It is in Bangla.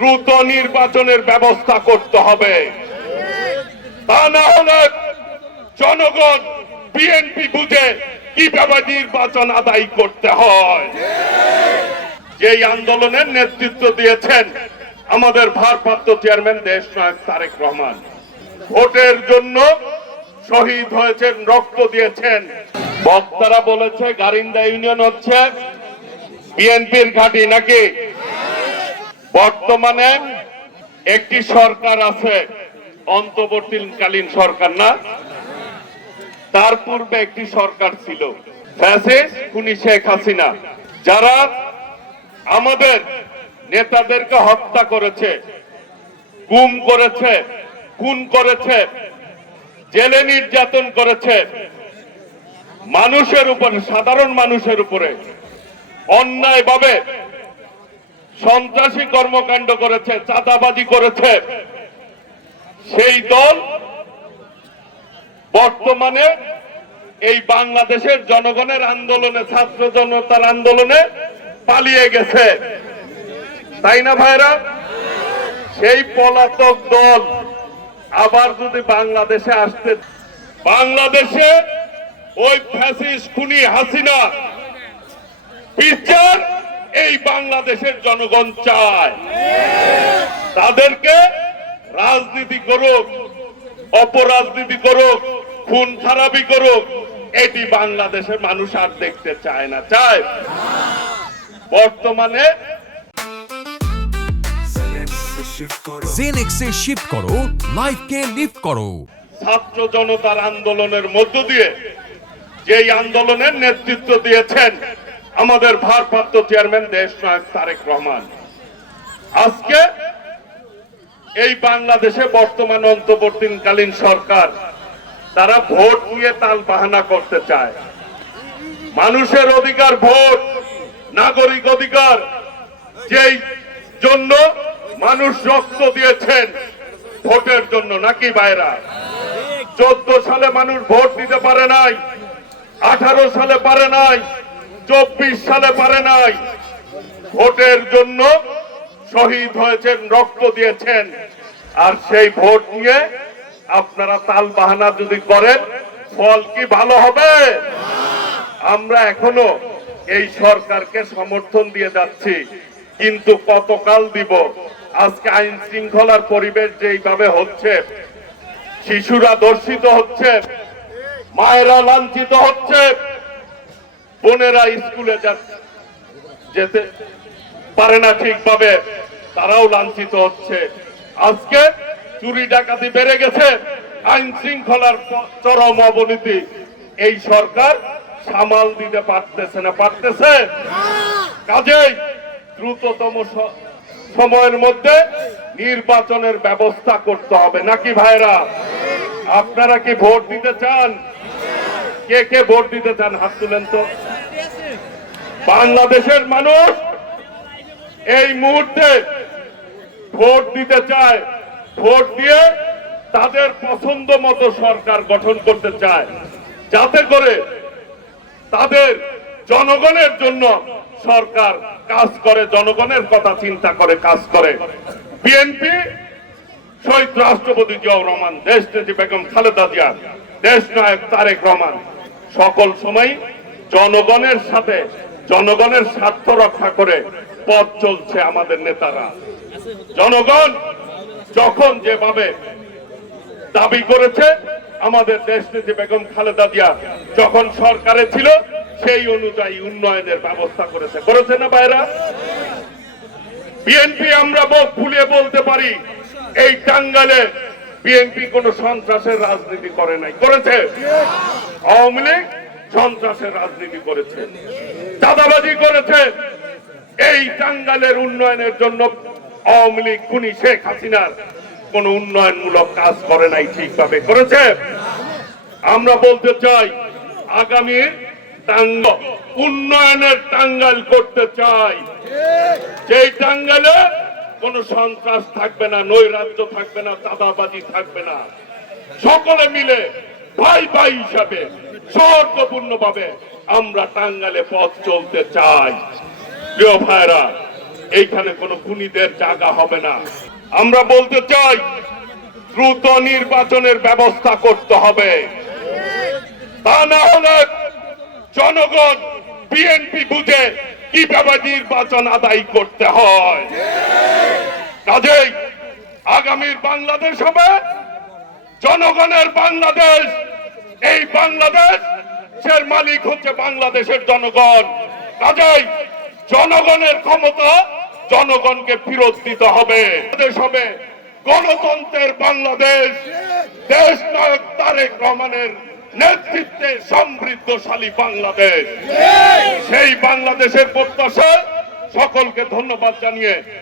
দ্রুত নির্বাচনের ব্যবস্থা করতে হবে। তা না হলে জনগণ বিএনপি বুঝে কীভাবে নির্বাচন আদায় করতে হয়। যেই আন্দোলনের নেতৃত্ব দিয়েছেন আমাদের ভারপ্রাপ্ত চেয়ারম্যান দেশ নায়ক তারেক রহমান। ভোটের জন্য শহীদ হয়েছেন, রক্ত দিয়েছেন। বক্তারা বলেছে, গারিন্দা ইউনিয়ন হচ্ছে বিএনপির ঘাঁটি নাকি বর্তমানে একটি সরকার আছে, অন্তর্বর্তীকালীন সরকার না, তার পূর্বে একটি সরকার ছিল শেখ হাসিনা, যারা আমাদের নেতাদেরকে হত্যা করেছে, গুম করেছে, খুন করেছে, জেলে নির্যাতন করেছে, মানুষের উপরে, সাধারণ মানুষের উপরে, অন্যায়ভাবে সন্ত্রাসী কর্মকাণ্ড করেছে, চাঁদাবাজি করেছে। সেই দল বর্তমানে এই বাংলাদেশের জনগণের আন্দোলনে, ছাত্র জনতার আন্দোলনে পালিয়ে গেছে। তাই না ভাইরা? সেই পলাতক দল আবার যদি বাংলাদেশে আসতে বাংলাদেশে ওই ফ্যাসিস খুনি হাসিনা এই বাংলাদেশের জনগণ চায়। তাদেরকে রাজনীতি করুক অপরাজনীতি করুক খুন খারাপি করুক এটি বাংলাদেশের মানুষ আর দেখতে চায় না চায়। বর্তমানে জেনেক্সে শিফট করো লাইফকে লিফট করো। ছাত্র জনতার আন্দোলনের মধ্য দিয়ে যেই আন্দোলনের নেতৃত্ব দিয়েছেন আমাদের ভারপ্রাপ্ত চেয়ারম্যান দেশ নায়ক তারেক রহমান। আজকে এই বাংলাদেশে বর্তমান অন্তর্বর্তীকালীন সরকার, তারা ভোট নিয়ে তাল বাহানা করতে চায়। মানুষের অধিকার ভোট, নাগরিক অধিকার, যেই জন্য মানুষ রক্ত দিয়েছেন ভোটের জন্য, নাকি বাইরা? চোদ্দ সালে মানুষ ভোট দিতে পারে নাই, আঠারো সালে পারে নাই চব্বিশ সালে পারে নাই। ভোটের জন্য শহীদ হয়েছেন, রক্ত দিয়েছেন। আর সেই ভোট নিয়ে আপনারা তাল বাহানা যদি করেন, ফল কি ভালো হবে? আমরা এখনও এই সরকারকে সমর্থন দিয়ে যাচ্ছি। কিন্তু কতকাল দিব? আজকে আইন শৃঙ্খলার পরিবেশ যেইভাবে হচ্ছে, শিশুরা দর্শিত হচ্ছে, মায়েরা লাঞ্ছিত হচ্ছে বোনেরা স্কুলে যেতে পারে না ঠিকভাবে, তারাও লাঞ্ছিত হচ্ছে। আজকে চুরি ডাকাতি বেড়ে গেছে, আইন শৃঙ্খলার চরম অবনীতি। এই সরকার সামাল দিতে পারতেছে না, পারতেছে? কাজেই দ্রুততম সময়ের মধ্যে নির্বাচনের ব্যবস্থা করতে হবে। নাকি ভাইরা, আপনারা কি ভোট দিতে চান? কে কে ভোট দিতে চান? হাত তুলেন তো। বাংলাদেশের মানুষ এই মুহূর্তে ভোট দিতে চায়। ভোট দিয়ে তাদের পছন্দ মতো সরকার গঠন করতে চায়। যাতে করে তাদের জনগণের জন্য সরকার কাজ করে, জনগণের কথা চিন্তা করে, কাজ করে। বিএনপি, শহীদ রাষ্ট্রপতি জিয়াউর রহমান, দেশ নেত্রী বেগম খালেদা জিয়া, দেশ নায়ক তারেক রহমান, সকল সময় জনগণের সাথে জনগণের স্বার্থ রক্ষা করে পথ চলছে আমাদের নেতারা। জনগণ যখন যেভাবে দাবি করেছে, আমাদের দেশ নেত্রী বেগম খালেদা জিয়া যখন সরকারে ছিল, সেই অনুযায়ী উন্নয়নের ব্যবস্থা করেছে। করেছে না বাইরা বিএনপি আমরা মুখ ফুলিয়ে বলতে পারি, এই টাঙ্গালে বিএনপি কোন সন্ত্রাসের রাজনীতি করে নাই। করেছে? আওয়ামী লীগ সন্ত্রাসের রাজনীতি করেছে। চাঁদাবাজি করেছে। এই টাঙ্গালের উন্নয়নের জন্য আওয়ামী লীগ খুনি শেখ হাসিনার কোন উন্নয়নমূলক কাজ করে নাই ঠিকভাবে করেছে। আমরা বলতে চাই টাঙ্গ উন্নয়নের টাঙ্গাল করতে চাই। যেই টাঙ্গালে কোন সন্ত্রাস থাকবে না, নৈরাজ্য থাকবে না, চাঁদাবাজি থাকবে না। সকলে মিলে ভাই ভাই হিসাবে সৌহার্দ্যপূর্ণ ভাবে আমরা টাঙ্গালে পথ চলতে চাই। প্রিয় ভাইরা এইখানে কোনো খুনিদের জায়গা হবে না। আমরা বলতে চাই, দ্রুত নির্বাচনের ব্যবস্থা করতে হবে। তা না হলে জনগণ বিএনপি বুঝে কীভাবে নির্বাচন আদায় করতে হয়। কাজেই আগামীর বাংলাদেশ হবে, জনগণের বাংলাদেশ, এই বাংলাদেশের মালিক হচ্ছে বাংলাদেশের জনগণ। কাজেই জনগণের ক্ষমতা জনগণকে ফেরত দিতে হবে। দেশ হবে গণতন্ত্রের বাংলাদেশ। দেশ নায়ক তারেক রহমানের নেতৃত্বে সমৃদ্ধশালী বাংলাদেশ। সেই বাংলাদেশের প্রত্যাশা সকলকে ধন্যবাদ জানিয়ে